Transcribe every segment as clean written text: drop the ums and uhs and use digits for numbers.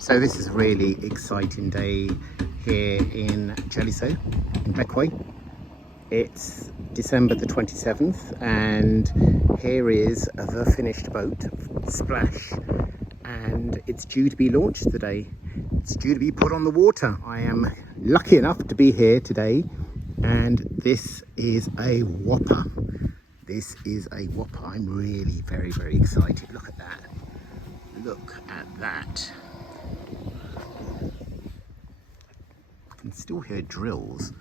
So this is a really exciting day here in Chaliso, in Bequia. It's December the 27th and here is the finished boat, Splash, and it's due to be launched today. It's due to be put on the water. I am lucky enough to be here today and this is a whopper. This is a whopper. I'm really very, very excited. Look at that. Look at that. I can still hear drills.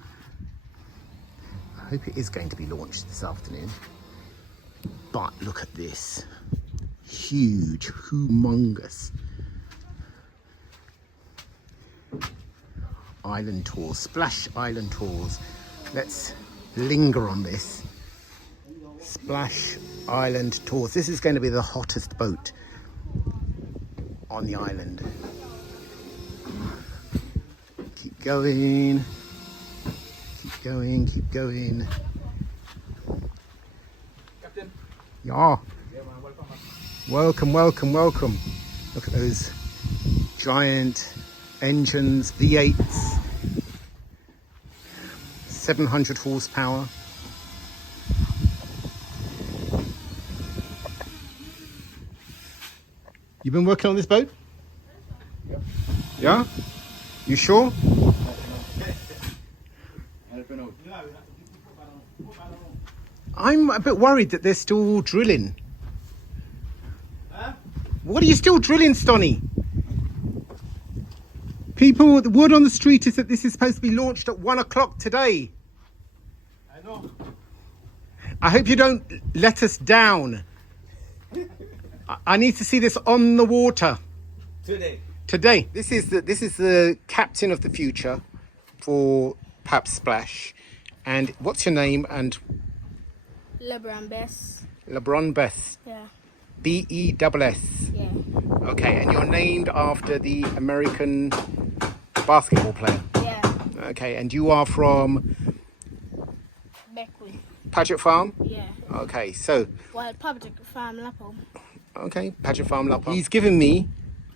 I hope it is going to be launched this afternoon. But look at this. Huge, humongous. Island tours, Splash Island tours. Let's linger on this. Splash Island tours. This is going to be the hottest boat on the island. Keep going. Keep going, keep going. Captain. Yeah. Yeah, man, welcome. Welcome, welcome, welcome. Look at those giant engines, V8s. 700 horsepower. You been working on this boat? Yep. Yeah? You sure? I'm a bit worried that they're still drilling. Huh? What are you still drilling, Stonnie? People, the word on the street is that this is supposed to be launched at 1 o'clock today. I know. I hope you don't let us down. I need to see this on the water Today. This is the captain of the future for perhaps Splash. And what's your name? And LeBron Best. LeBron Best. Yeah. B-E-S-S. Yeah. Okay, and you're named after the American basketball player. Yeah. Okay, and you are from Bequia. Paget Farm? Yeah. Okay, so, Well, public farm Lapo. okay, Paget Farm Lapa. He's given me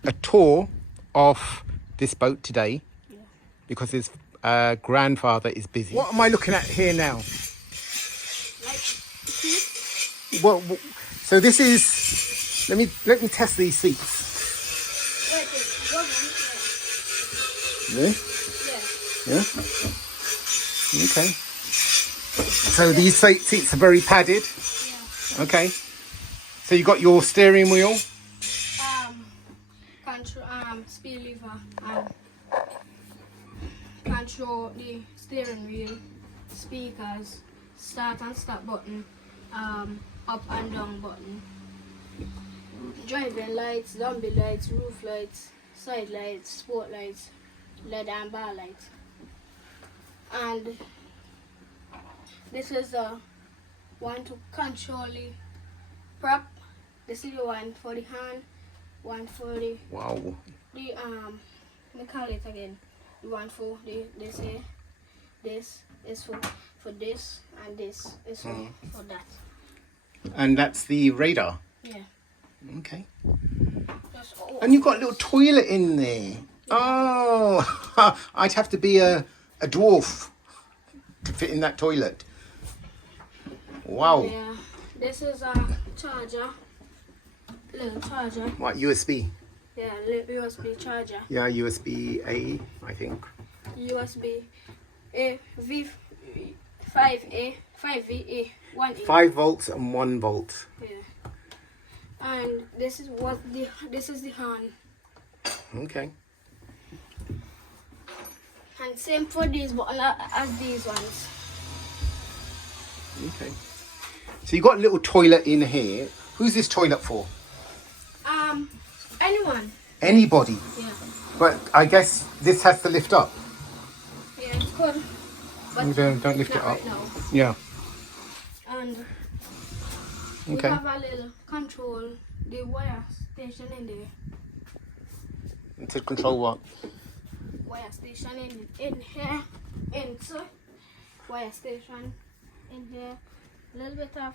a tour of this boat today because his grandfather is busy. What am I looking at here now? Like, see? Well, so this is, let me test these seats. Wait, it's government. Really? Yeah. Yeah? Okay. So these seats are very padded. Yeah. Okay. So you got your steering wheel. Control, speed lever, control the steering wheel, speakers, start and stop button, up and down button, driving lights, zombie lights, roof lights, side lights, sport lights, LED and bar lights. And this is the one to control the prop. This is the one for the hand, one for the Wow. let me call it again. The one for the this here. This is for this and this is for that. And that's the radar. Yeah. Okay. That's all. And you've got a little toilet in there. Oh, I'd have to be a dwarf to fit in that toilet. Wow. Yeah. This is a charger. Little charger. What, USB? Yeah, little USB charger. Yeah, USB-A, I think. USB A V 5A 5VA 1A. 5 volts and 1 volt. Yeah. And this is the horn. Okay. And same for these but not as these ones. Okay. So you've got a little toilet in here. Who's this toilet for? Anyone. Anybody. Yeah. But I guess this has to lift up. Yeah, it's good. But You don't lift it not up. right now. Yeah. And Okay. we have a little control the wire station in there. To control what? Wire station in here. Into wire station in here. A little bit of,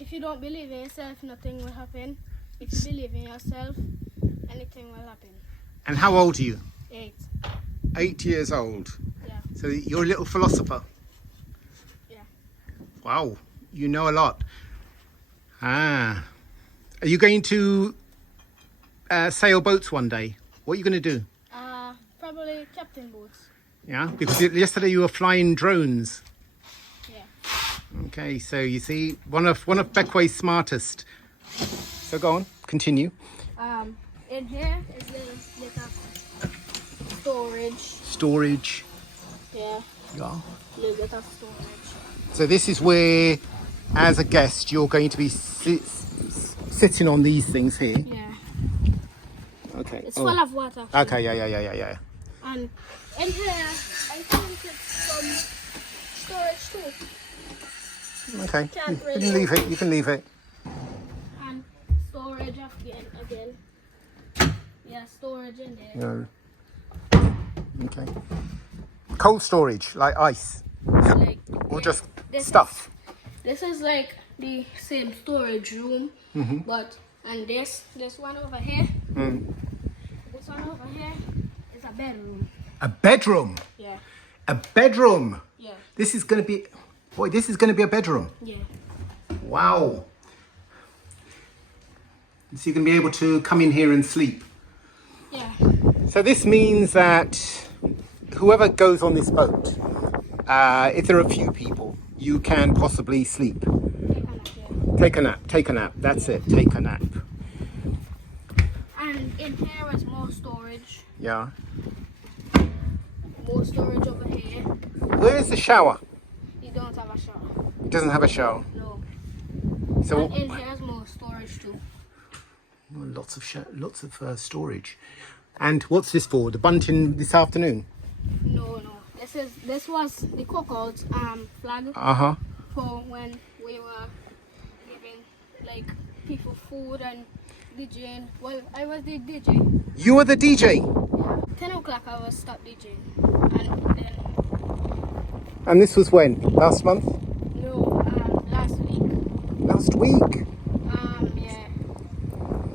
if you don't believe in yourself, nothing will happen. If you believe in yourself, anything will happen. And how old are you? 8. 8 years old. Yeah. So you're a little philosopher. Yeah. Wow, you know a lot. Ah. Are you going to sail boats one day? What are you going to do? Probably captain boats. Yeah, because yesterday you were flying drones. Yeah. Okay, so you see, one of Bequia's smartest. So go on, continue. In here is little storage. Storage. Yeah. Yeah. Little bit of storage. So this is where, as a guest, you're going to be sitting on these things here. Yeah. Okay. It's full of water. Okay, yeah. And in here, I think it's some storage too. Okay, Can't you really can leave it, you can leave it. And storage again. Yeah, storage in there. No. Okay. Cold storage, like ice. Like, Or just this stuff. This is like the same storage room, Mm-hmm. but and this one over here, Mm. this one over here is a bedroom. A bedroom. Yeah. A bedroom. Yeah. This is going to be, boy, this is going to be a bedroom. Yeah. Wow. So you're going to be able to come in here and sleep. Yeah. So this means that whoever goes on this boat, if there are a few people, you can possibly sleep. Take a nap. That's it. Take a nap. And in here is more storage. Yeah. More storage over here. Where's the shower? You don't have a shower. It doesn't have a shower. No. So And in here is more storage too. lots of storage. And what's this for? The bunting this afternoon? No. This was the cookout flag Uh-huh. for when we were giving like people food and DJing. Well, I was the DJ. You were the DJ? Yeah. 10 o'clock I was stop DJing. And then And this was when? Last month? no, last week. Last week? Yeah.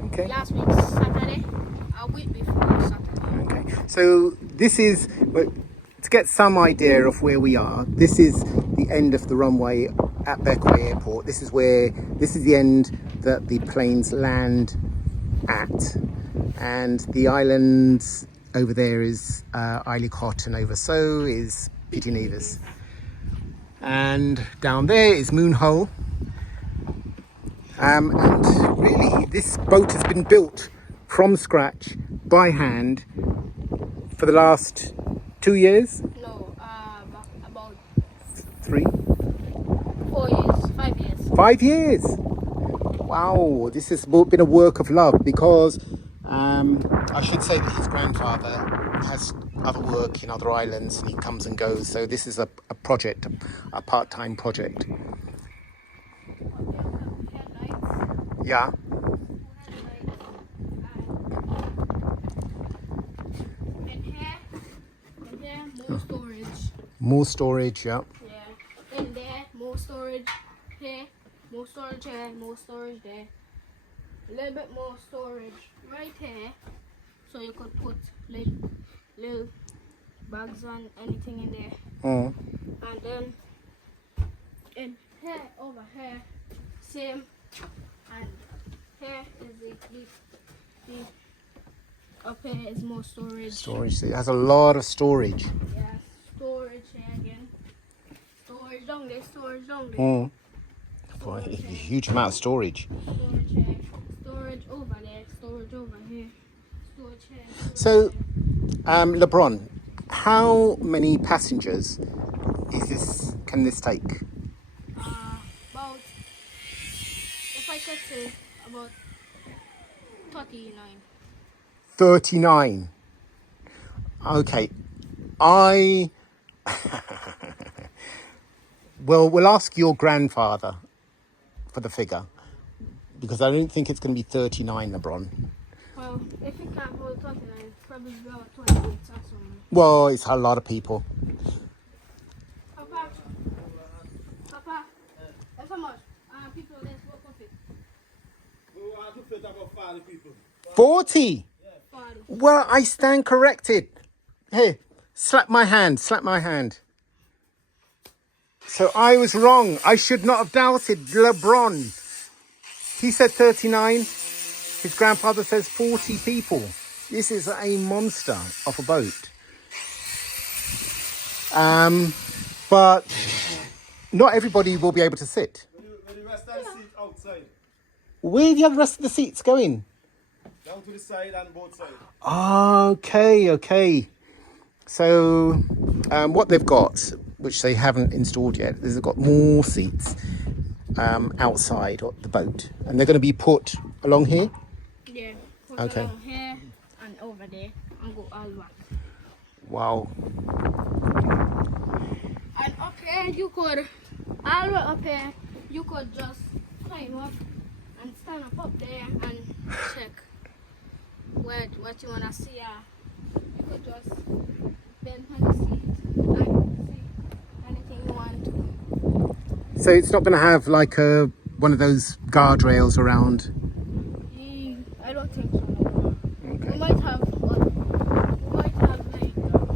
Okay. Last week Saturday. A week before Saturday. Okay. So this is, to get some idea of where we are, this is the end of the runway at Bequia Airport. This is the end that the planes land at. And the islands over there is Eilicott, and over so is Pigeon Nevis. And down there is Moon Hole. And really, this boat has been built from scratch by hand for the last 2 years? No, about 3? 4 years, 5 years. 5 years! Wow, this has been a work of love because I should say that his grandfather has other work in other islands and he comes and goes. So this is a project, a part-time project. Yeah. More storage. More storage, yeah. Yeah. In there, more storage here, more storage here, more storage there. A little bit more storage right here, so you could put little bags and anything in there. Mm. And then in here, over here, same. And here is the up here is more storage. Storage, so it has a lot of storage. Yeah, storage here again. Storage down there, storage down there. Mm. Boy, a huge amount of storage. Storage here, storage over there, storage over here, storage here. Storage So, here. LeBron, how many passengers can this take? About, if I could say, about 39. 39. Okay. Well, we'll ask your grandfather for the figure because I don't think it's going to be 39, LeBron. Well, if you can't hold 39, probably about 28 or something. Well, it's a lot of people. Papa, that's how much people let's work off it. We want to fit about 40 people. 40? 40. father. Well, I stand corrected. Here, slap my hand, slap my hand. So I was wrong. I should not have doubted LeBron. He said 39. His grandfather says 40 people. This is a monster of a boat. But not everybody will be able to sit. When the rest of the seat outside. Where the rest of the seats going? Down to the side and both sides. Okay. So what they've got, which they haven't installed yet, is they've got more seats outside of the boat. And they're going to be put along here? Yeah. Put Okay. along here and over there and go all back. Wow. And up here you could, all the way up here, you could just climb up and stand up there and check what you wanna see. You could just bend on the seat and see anything you want to. So it's not going to have like one of those guardrails around? I don't think so. No. Okay. We might have like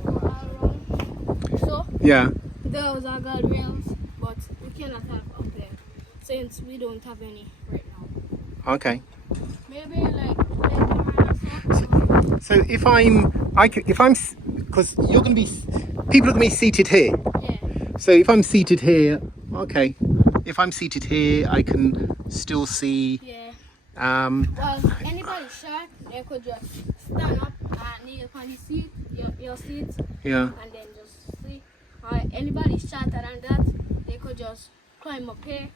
around. So Yeah. those are guardrails, but we cannot have up there since we don't have any right now. Okay. Maybe like later on or so. So because you're going to be, people are going to be seated here. Yeah. So if I'm seated here, okay. If I'm seated here, I can still see. Yeah. Well, Anybody short, they could just stand up and kneel on the seat, your seat, yeah. and then just see. Or anybody shorter than that, they could just climb up here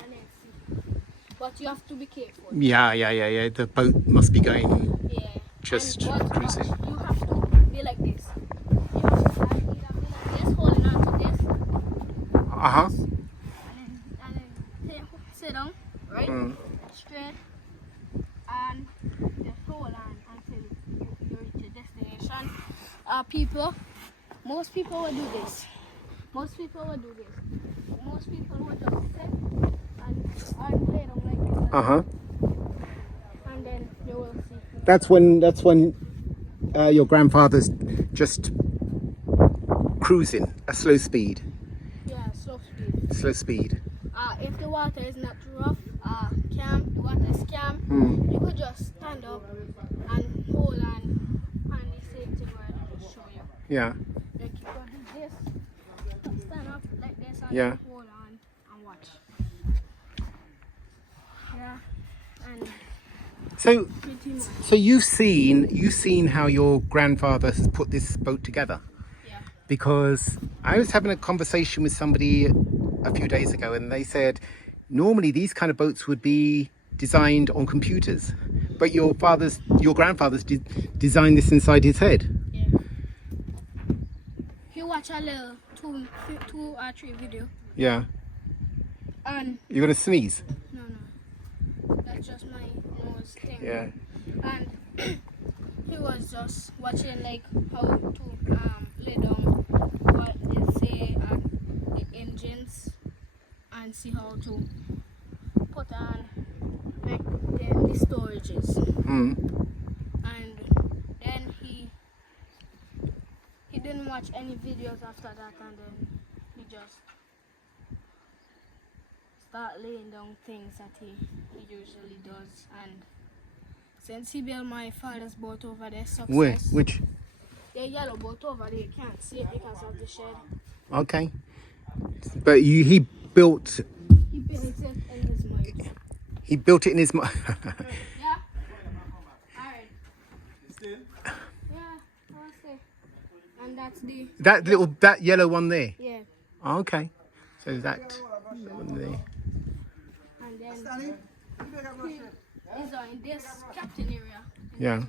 and then see. But you have to be careful. Yeah. The boat must be going Yeah. just And cruising. you have to be like this. You have to either be like this, holding on to this, Uh-huh. and then sit down, right? Straight, and just hold on until you reach your destination. Most people will do this. Most people will just sit and lay down like this. Uh-huh. And then you will see. That's when your grandfather's just cruising a slow speed. Yeah, slow speed. Slow speed. If the water is not rough, calm, the water is calm, you could just stand up and hold on the safety word and just show you. Yeah. Like you could do this, stand up like this and Yeah. hold on and watch. Yeah, and So pretty much. so you've seen how your grandfather has put this boat together? Yeah. Because I was having a conversation with somebody a few days ago and they said normally these kind of boats would be designed on computers, but your grandfather's designed this inside his head. Yeah. If you watch a little 2 or 3 video, Yeah. and You're gonna sneeze. no, that's just my nose thing. Yeah. And he was just watching like how to lay down what they say the engines and see how to put on like the storages. And then he didn't watch any videos after that, and then he just start laying down things that he usually does. And since he built my father's boat over there, success. Where? Which? The yellow boat over there, you can't see it because of the shed. Okay. But he built. He built it in his mind. He built it in his mind. Yeah? Alright. Still? Yeah, I'll say. And that's the... that yellow one there. Yeah. Okay. So that one there. And then he is in this captain area. Yeah.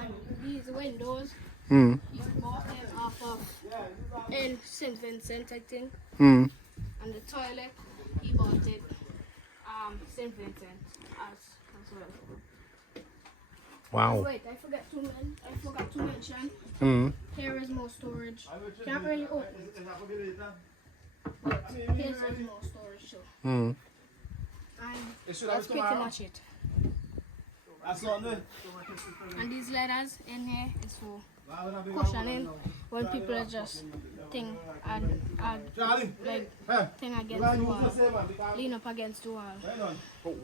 And these windows, Hmm. he bought them off of in St. Vincent, I think. Hmm. And the toilet, he bought it St. Vincent as well. Wow. Wait, I forgot to mention. Hmm. Here is more storage. Can't really open it. But here's some more storage too. Hmm. And that's pretty much it. That's on there. And these letters in here is for cushioning when people are just thing and like thing against the wall, lean up against the wall.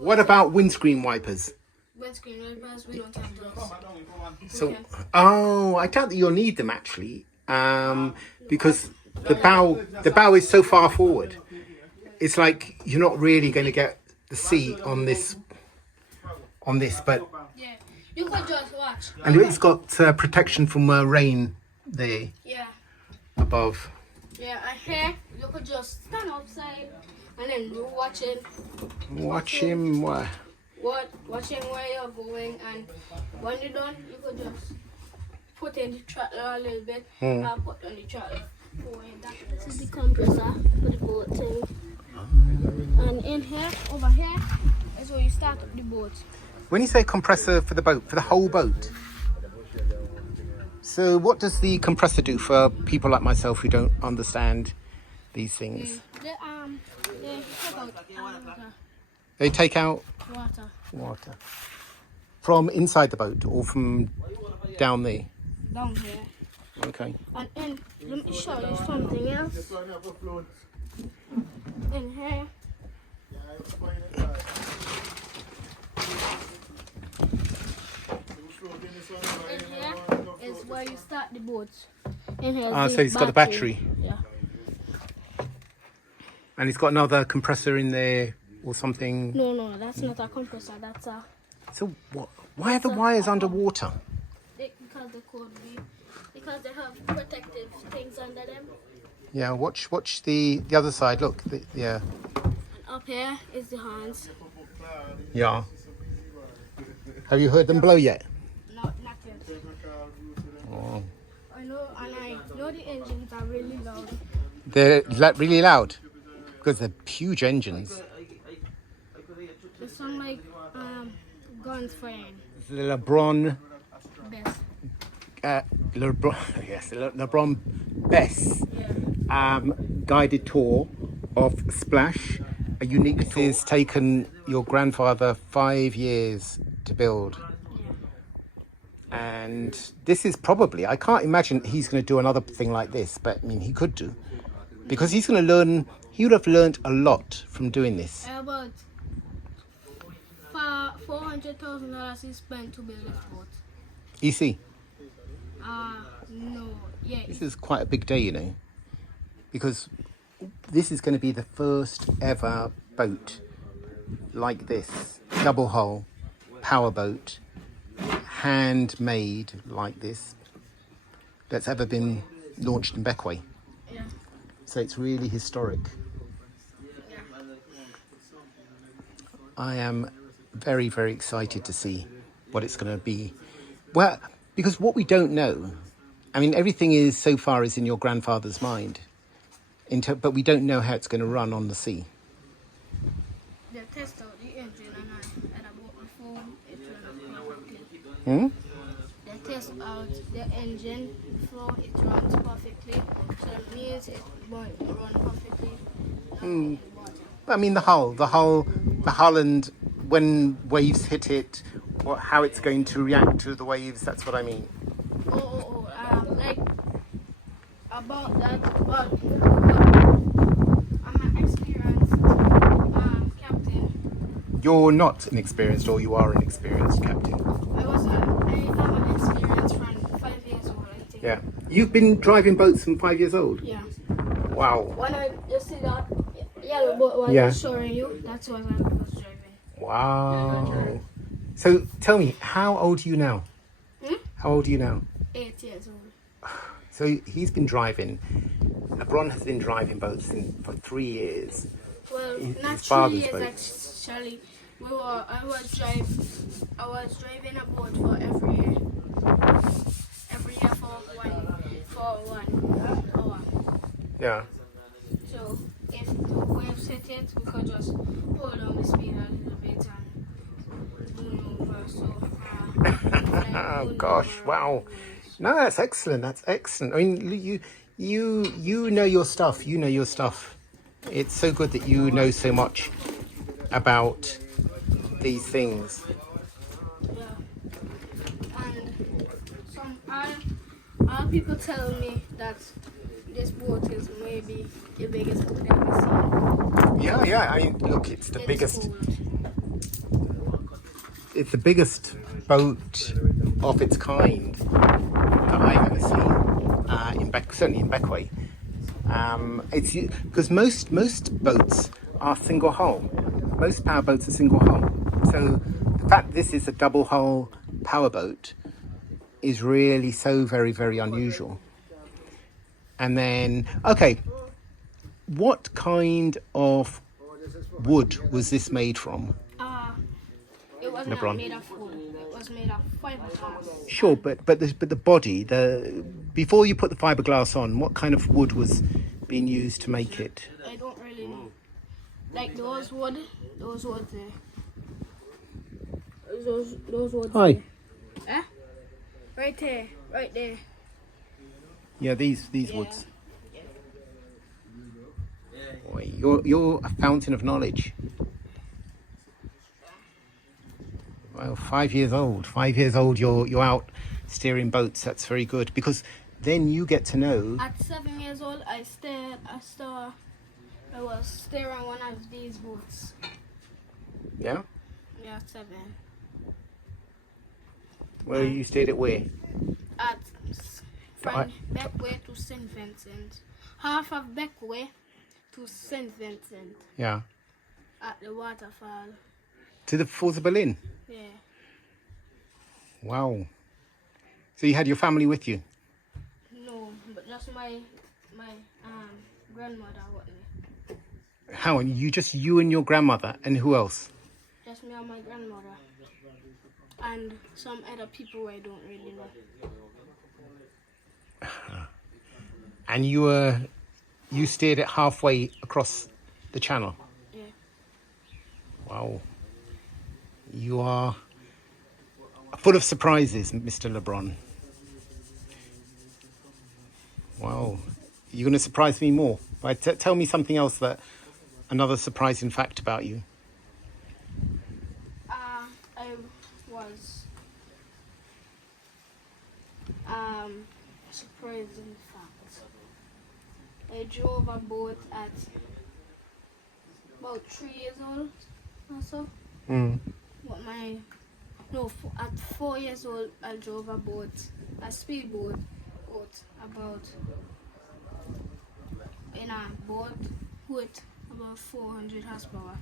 What about windscreen wipers? Windscreen wipers, we don't have those. So, oh, I doubt that you'll need them actually, because the bow is so far forward. It's like you're not really going to get the sea on this, but Yeah, you could just watch. and it's got protection from rain there Yeah, above. yeah, and here you could just stand outside and then you watching. Watch him. Watching where you're going, and when you're done, you could just put in the throttle a little bit. I'll put on the throttle. This is the compressor for the boat thing. And in here, over here, is where you start up the boat. When you say compressor for the boat, for the whole boat. So what does the compressor do for people like myself who don't understand these things? They take out They take out water water from inside the boat or from down there. down here. Okay. And in, let me show you something else. In here, is where you start the boat. In here, So it's got a battery. Yeah. And it's got another compressor in there or something. No, that's not a compressor. That's a So what? Why are the wires underwater? because they could be because they have protective things under them. Yeah. Watch the other side. Look. Yeah. And up here is the horns. Yeah. Have you heard them blow yet? Not yet. Oh. I know the engines are really loud. They're really loud because they're huge engines. They sound like guns firing. The LeBron, Best. LeBron Bess guided tour of Splash, a unique tour. It's taken your grandfather 5 years to build. And this is probably, I can't imagine he's going to do another thing like this, but I mean, he could do. Because he's going to learn, he would have learned a lot from doing this. About $400,000 he spent to build this boat. EC, No, yeah. this is quite a big day, you know, because this is going to be the first ever boat like this, double hull, powerboat, handmade like this, that's ever been launched in Bequia. Yeah. So it's really historic. I am very, very excited to see what it's going to be. Well, because what we don't know, I mean, everything is so far is in your grandfather's mind, but we don't know how it's going to run on the sea. They test out the engine and I bought before it runs perfectly. They test out the engine before it runs perfectly. So it means it won't run perfectly. I mean, the hull and when waves hit it, how it's going to react to the waves, that's what I mean. Like about that, but I'm an experienced captain. You're not an experienced, or you are an experienced captain. I'm an experienced from 5 years old, I think. Yeah. You've been driving boats from 5 years old? Yeah. Wow. When I just see that yellow boat while I was showing you, that's what I was driving. Wow. So tell me, how old are you now? How old are you now? 8 years old. So he's been driving, LeBron has been driving boats for 3 years. Well, His not 3 father's years boat. actually. I was driving a boat for every year. Every year for 1 hour. Yeah. So if the waves hit it, we could just pull down the speed a little bit and move over. Oh gosh, wow. No, that's excellent. That's excellent. I mean, you know your stuff. You know your stuff. It's so good that you know so much about these things. Yeah. All people tell me that this boat is maybe the biggest boat I've ever seen. Yeah. I mean, look, it's the biggest. Cold. It's the biggest boat of its kind that I've ever seen certainly in Bequia. It's because most boats are single hull. Most powerboats are single hull. So the fact this is a double hull powerboat is really so very, very unusual. And then, okay, what kind of wood was this made from? It wasn't LeBron. made of wood. It was made of fiberglass. Sure, but the body, before you put the fiberglass on, what kind of wood was being used to make it? I don't really know. Like those wood there. Those wood. Hi. Eh? Right there. Right there. Yeah, these woods. Boy, you're a fountain of knowledge. Well, 5 years old. 5 years old, you're out steering boats. That's very good because then you get to know. At 7 years old, I was steering one of these boats. Yeah. Yeah, 7. Well, you stayed at where? From Bequia to St. Vincent. Half of Bequia to St. Vincent. Yeah. At the waterfall. To the Falls of Berlin. Yeah. Wow. So you had your family with you? No, but just my grandmother with me. How? And you and your grandmother, and who else? Just me and my grandmother. And some other people I don't really know. And you steered it halfway across the channel? Yeah. Wow. You are full of surprises, Mr. LeBron. Wow. You're going to surprise me more. Right, tell me something else, another surprising fact about you. I was surprising fact. I drove a boat at about 3 years old or so. At 4 years old, I drove a speedboat, about in a boat with about 400 horsepower.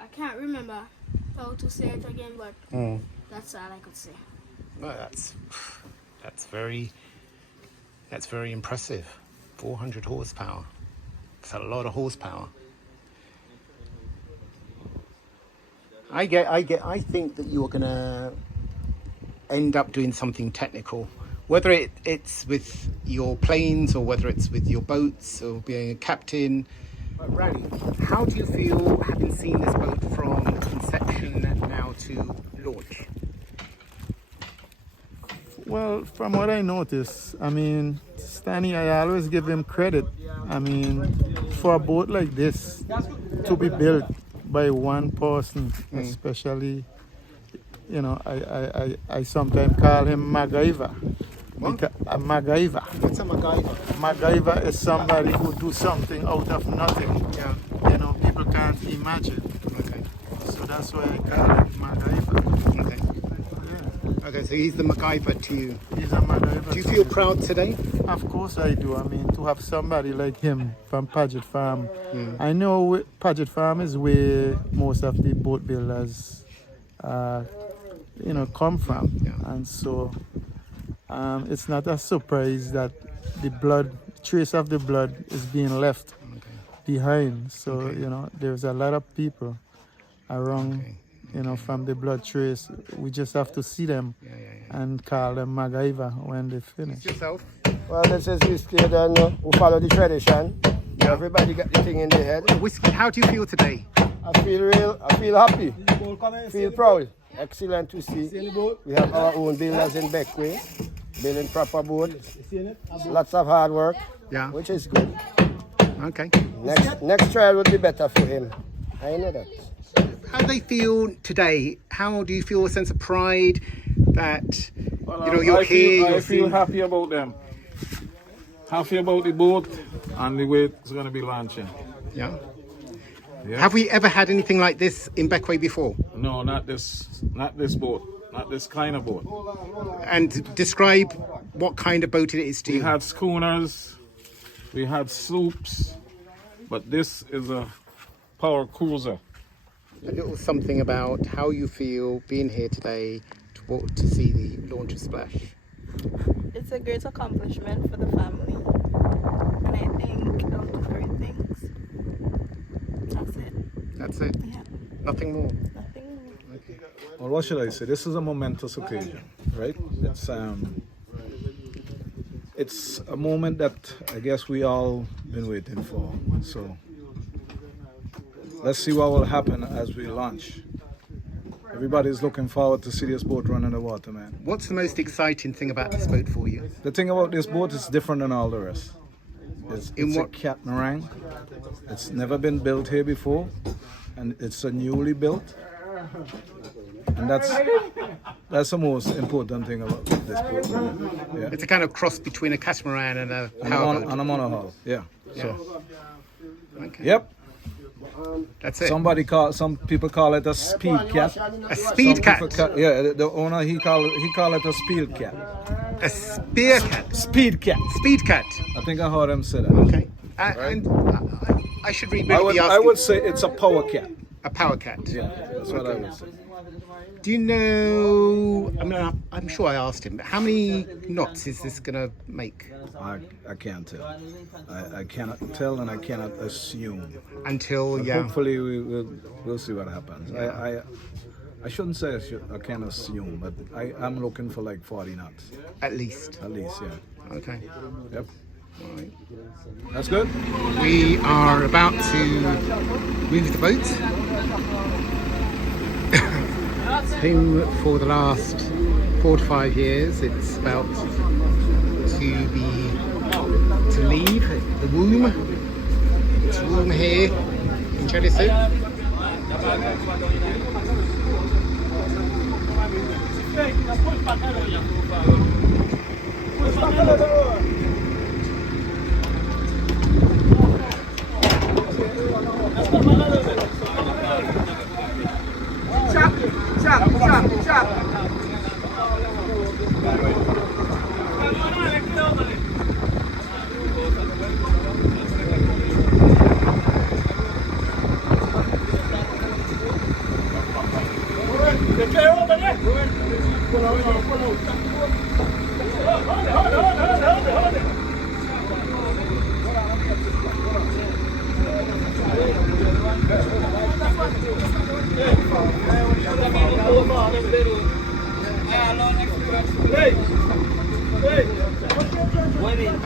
I can't remember how to say it again, but that's all I could say. Well, that's very impressive. 400 horsepower. It's a lot of horsepower. I think that you're gonna end up doing something technical, whether it's with your planes or whether it's with your boats or being a captain. But Randy, how do you feel having seen this boat from conception now to launch? Well, from what I noticed, I mean, Stonnie, I always give him credit. I mean, for a boat like this to be built by one person, especially, you know, I sometimes call him MacGyver. What? A MacGyver. What's a MacGyver? MacGyver is somebody who do something out of nothing. Yeah. You know, people can't imagine. Okay. So that's why I call him MacGyver. Okay. Yeah. Okay, so he's the MacGyver to you. He's a MacGyver. Do you feel proud today? Of course I do. I mean, to have somebody like him from Paget Farm. I know Paget Farm is where most of the boat builders, come from. Yeah. And so it's not a surprise that the trace of the blood is being left behind. So, there's a lot of people around, from the blood trace. We just have to see them and call them MacGyver when they finish. Yourself? Well, this is whiskey then who follow the tradition. Everybody got the thing in their head. Whiskey, how do you feel today? I feel happy. Feel proud. Excellent to see. We have our own builders in Bequia, building proper boat. Lots of hard work, Yeah. which is good. Okay. Next trial would be better for him. I know that. How do they feel today? How do you feel a sense of pride that you're here? I feel happy about them. Happy about the boat and the way it's going to be launching. Yeah. Yeah. Have we ever had anything like this in Bequia before? No, not this boat, not this kind of boat. And describe what kind of boat it is to We you. had schooners, we had sloops, but this is a power cruiser. A little something about how you feel being here today to see the launch of Splash. It's a great accomplishment for the family, and I think they'll do great things. That's it. That's it? Yeah, Nothing more? nothing more. Well, what should I say? This is a momentous occasion, right? It's a moment that I guess we all been waiting for. So let's see what will happen as we launch. Everybody's looking forward to see this boat run in the water, man. What's the most exciting thing about this boat for you? The thing about this boat is different than all the rest. It's what- a catamaran. It's never been built here before, and it's a newly built. And that's the most important thing about this boat. Yeah. It's a kind of cross between a catamaran and a powerboat. And a monohull. Yeah. Yeah. So. Okay. Yep. That's it. Some people call it a speed cat. A speed cat. Yeah, the owner he call it a speed cat. A spear cat. Speed cat. Speed cat. I think I heard him say that. Okay. And I should really be asking. I would say it's a power cat. A power cat. Yeah, that's what I would say. Do you know? I mean, I'm sure I asked him, but how many knots is this gonna make? I can't tell. I cannot tell and I cannot assume. Until But yeah. hopefully we'll see what happens. I shouldn't say I can assume, but I'm looking for like 40 knots. At least. At least, yeah. Okay. Yep. All right. That's good. We are about to move the boat. Home for the last 4 to 5 years. It's about to leave the womb. It's womb here in Chelsea.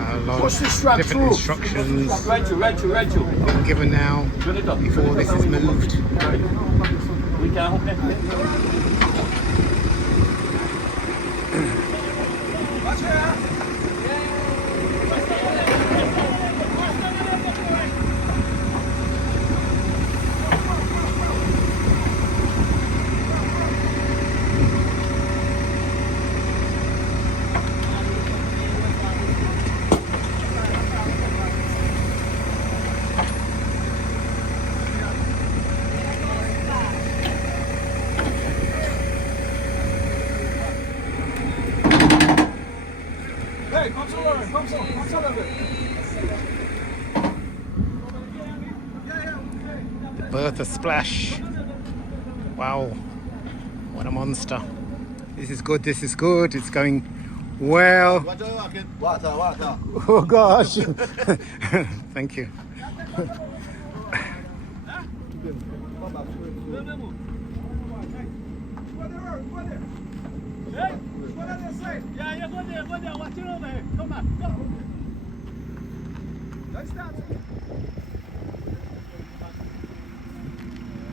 A lot of different instructions being given now before this is moved. The birth of Splash. Wow, what a monster. This is good, this is good. It's going well. Oh gosh. Thank you.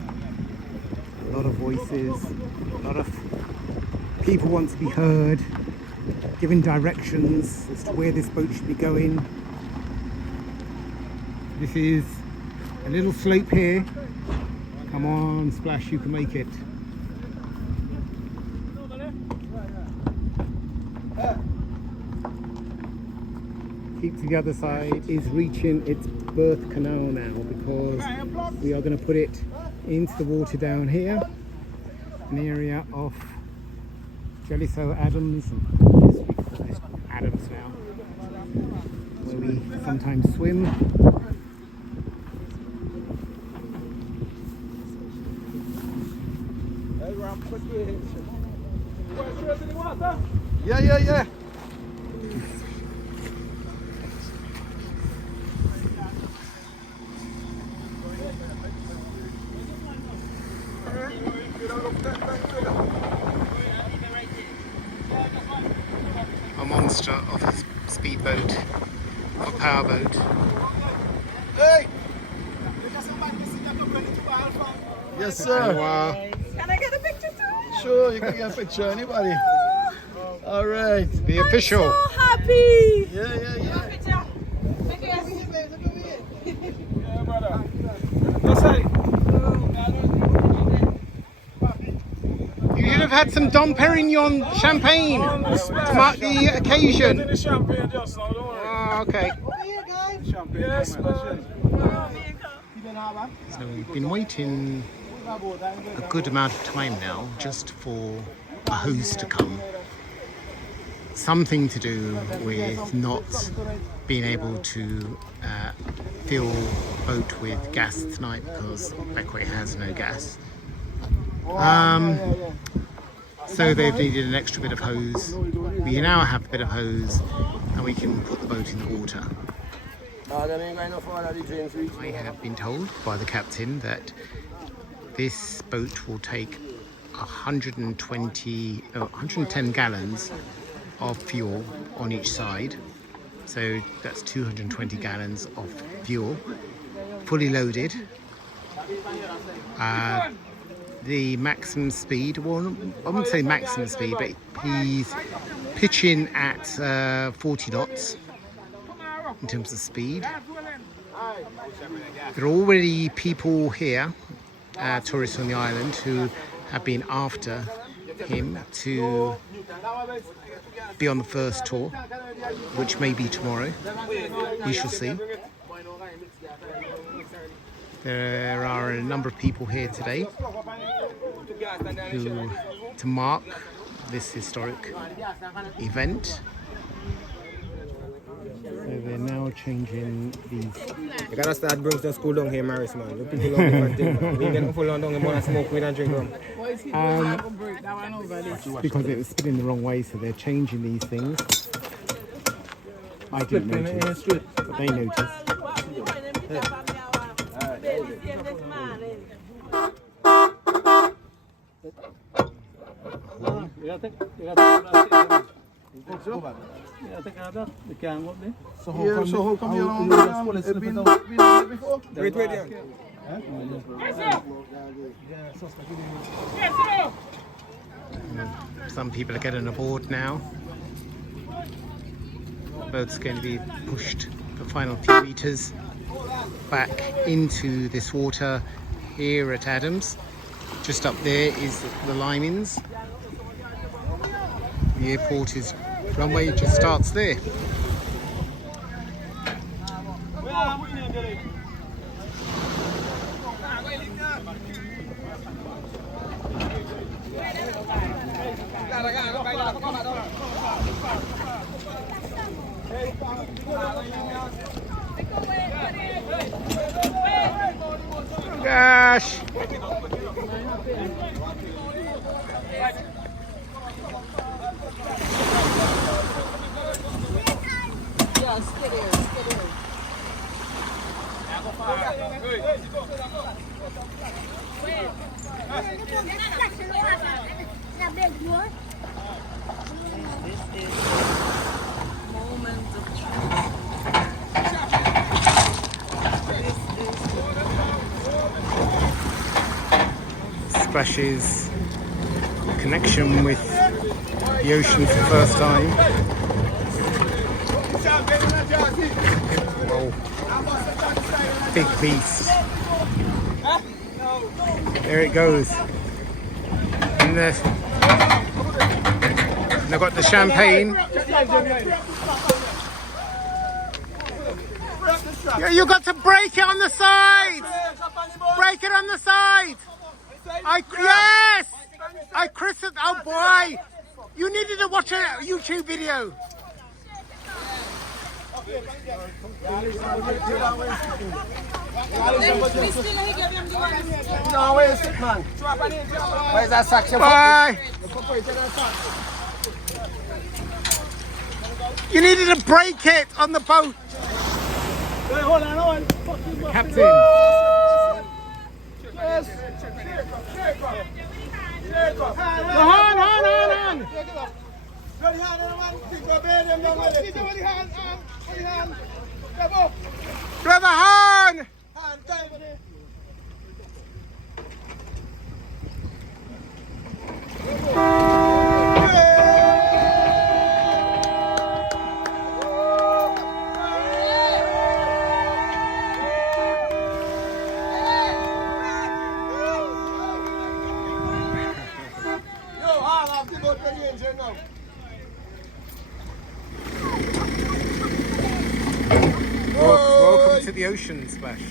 A lot of voices, a lot of people want to be heard, giving directions as to where this boat should be going. This is A little slope here. Come on, Splash, you can make it. Keep to the other side. Is reaching its birth canal now because we are going to put it into the water down here, an area of Jelliso Adams, yes, we call this Adams now, where we sometimes swim. Yeah. A monster of a speedboat, a powerboat. Hey! Yes, sir. Wow. Can I get a picture too? Sure, you can get a picture, anybody. All right. The official. So happy. Yeah. You should have had some Dom Perignon champagne to mark the occasion. Oh, okay. So we've been waiting a good amount of time now just for a hose to come. Something to do with not being able to fill the boat with gas tonight because Bequia has no gas. So they've needed an extra bit of hose. We now have a bit of hose and we can put the boat in the water. I have been told by the captain that this boat will take 110 gallons of fuel on each side. So that's 220 gallons of fuel, fully loaded. The maximum speed, well, I wouldn't say maximum speed, but he's pitching at 40 knots in terms of speed. There are already people here, tourists on the island, who have been after him to be on the first tour, which may be tomorrow. We shall see. There are a number of people here today to mark this historic event. So they're now changing these. You gotta start bringing the school down here, Maris, man. Look people love different things. We get full on down and wanna smoke weed and drink rum. Because it was spinning the wrong way, so they're changing these things. I didn't notice, but they noticed. So how come you don't have been there before? Wait, yeah. Some people are getting aboard now. The boat's going to be pushed the final few meters back into this water here at Adams. Just up there is the Limings. The airport is runway just starts there. Gosh! Splash's connection with the ocean for the first time. Whoa. Big beast. There it goes. And they've got the champagne. Yeah, you got to break it on the side. Break it on the side. Yes! I christened. Oh boy! You needed to watch a YouTube video. Where's that section? Bye. You needed to break it on the boat. Captain. On. Brother Han. Welcome to the ocean splash.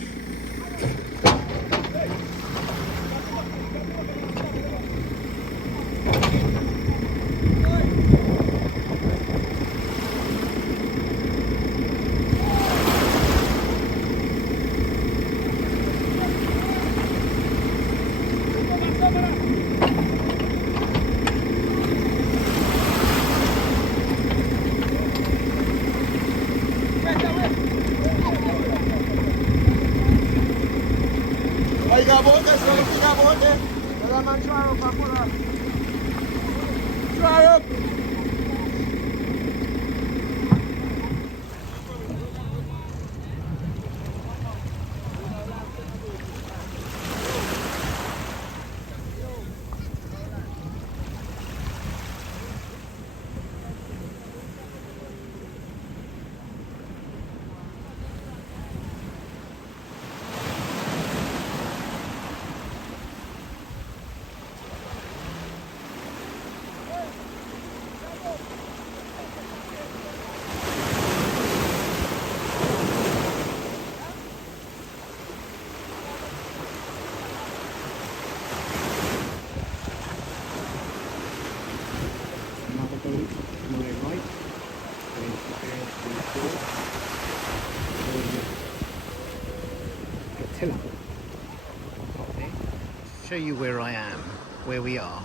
Show you where I am, where we are.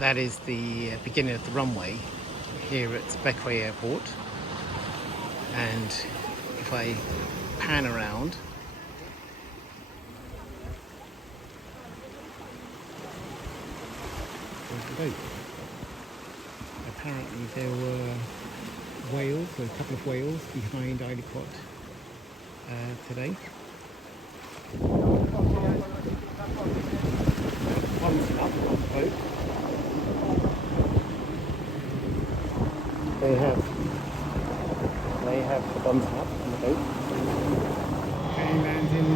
That is the beginning of the runway here at Bequia Airport. And if I pan around, there's the boat. Apparently there were whales, a couple of whales behind Idicott today. Thumbs up on the boat. They have the thumbs up on the boat. And landing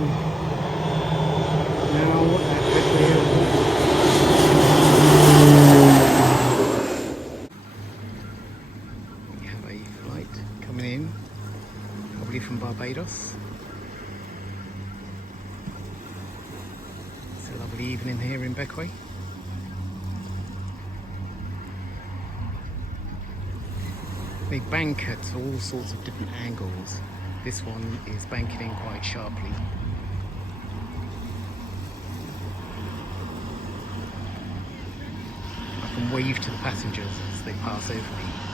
now at Bequia. We have a flight coming in, probably from Barbados. Lovely evening here in Bequia. They bank at all sorts of different angles. This one is banking in quite sharply. I can wave to the passengers as they pass over me.